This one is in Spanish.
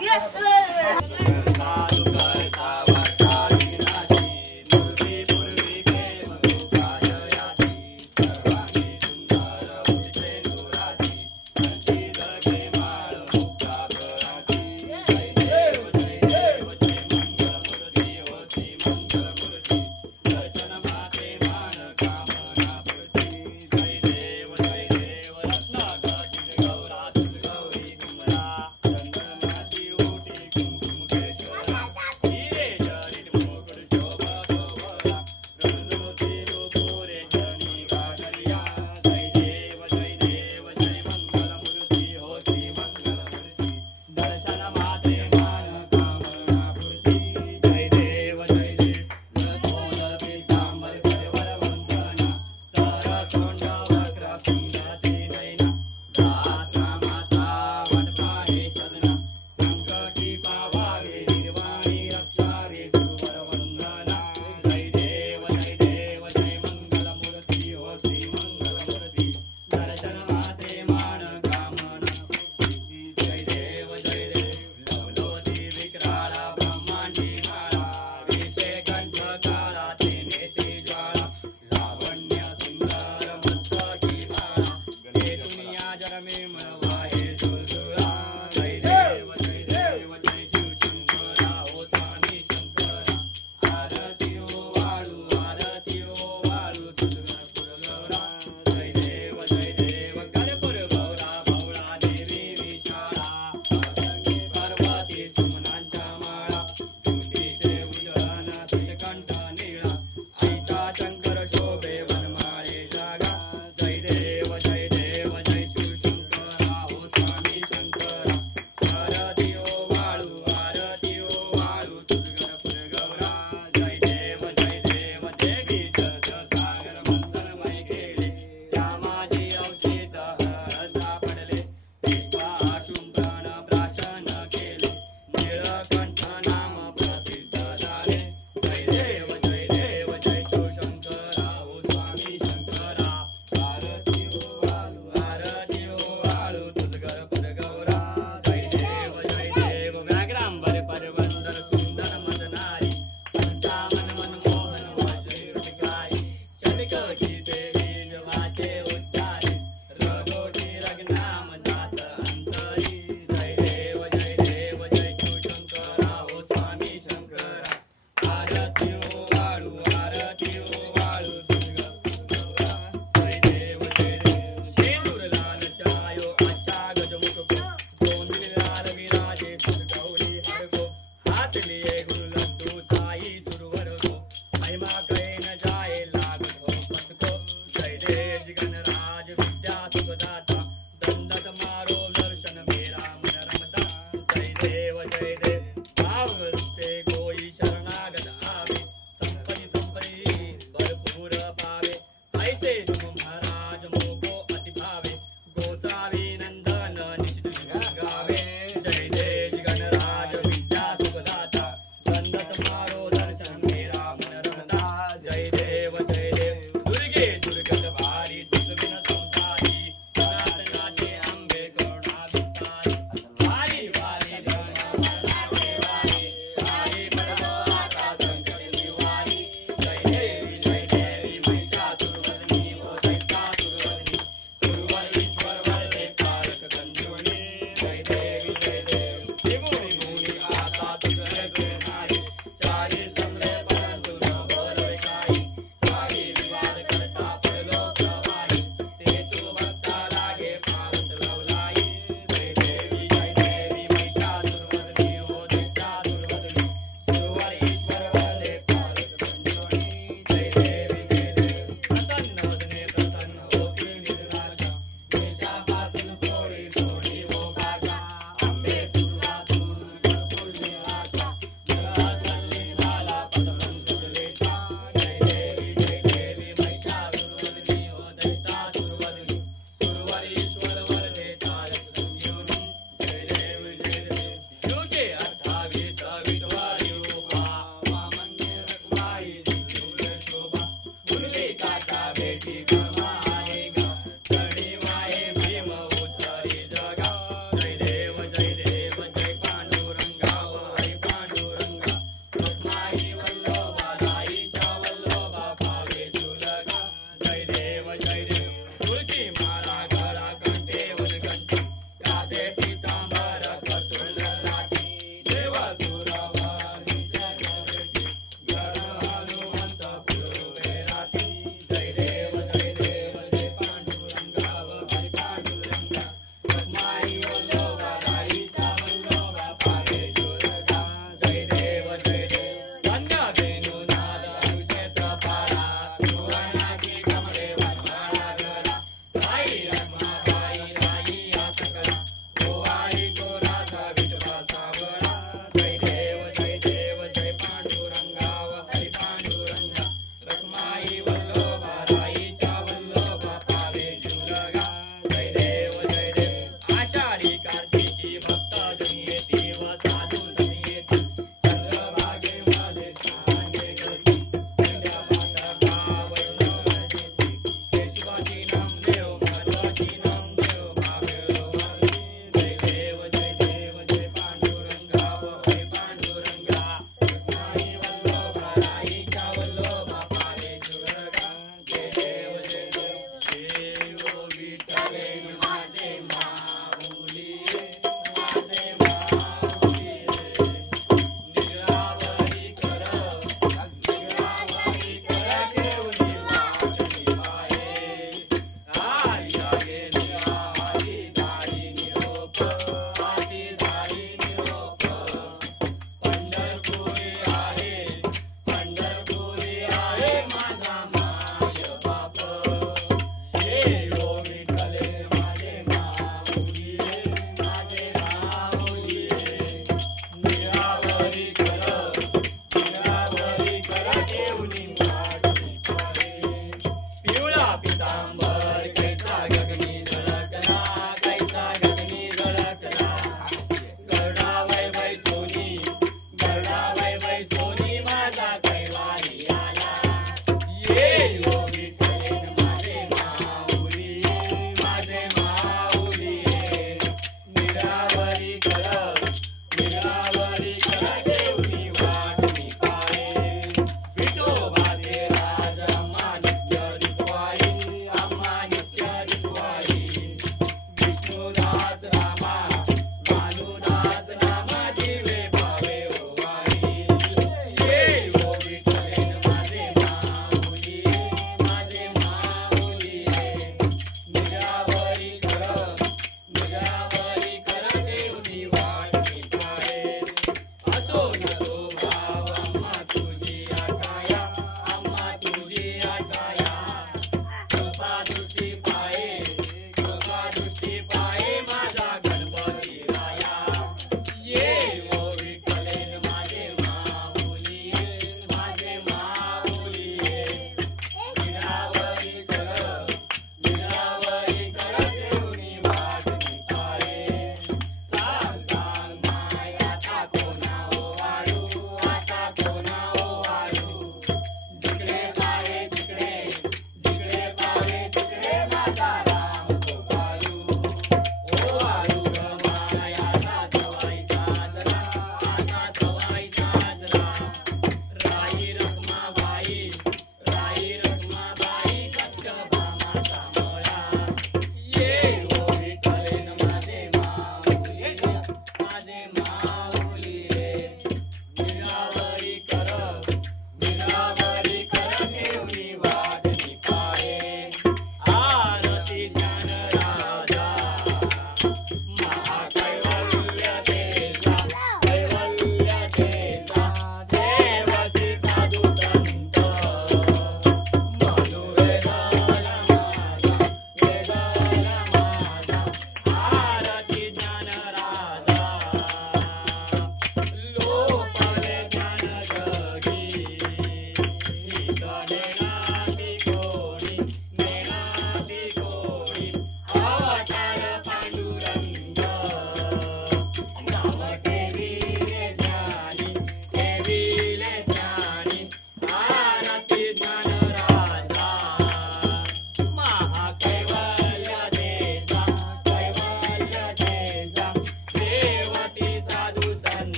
Yes, please.